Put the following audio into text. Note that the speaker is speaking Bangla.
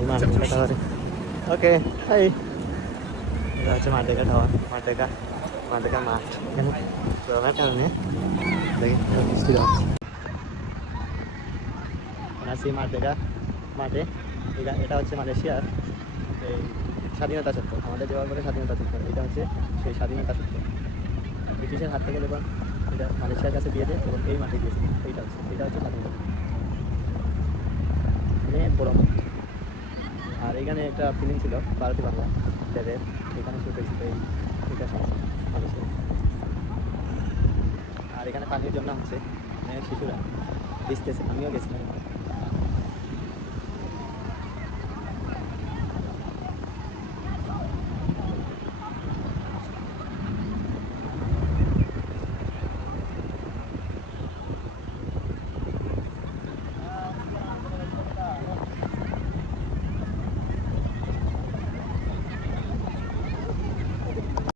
এই মার্ডেকা টাওয়ারে। ওকে, হাই। এটা হচ্ছে মার্ডেকা টাওয়ার, মার্ডেকা মাঠ। এখানে গরমের কারণে দেখি বৃষ্টি হচ্ছে। আছি মার্ডেকা মাঠে। এটা হচ্ছে মালয়েশিয়ার এই স্বাধীনতা চত্বর, আমাদের যেভাবে বলে স্বাধীনতা চত্বর, এটা হচ্ছে সেই স্বাধীনতা চত্বর। ব্রিটিশের হাত থেকে যখন এটা মালয়েশিয়ার কাছে দিয়ে দেয় তখন এই মাঠে গিয়েছিল। এটা হচ্ছে স্বাধীনতা, অনেক বড় মাঠ। আর এখানে একটা ফিল্ম ছিল ভারতী বাংলা দেবের, এখানে শুট হয়েছিল এইটা সময় মালয়েশিয়া। আর এখানে পানির জন্য হচ্ছে অনেক শিশুরা ভিজতেছে, আমিও গেছিলাম।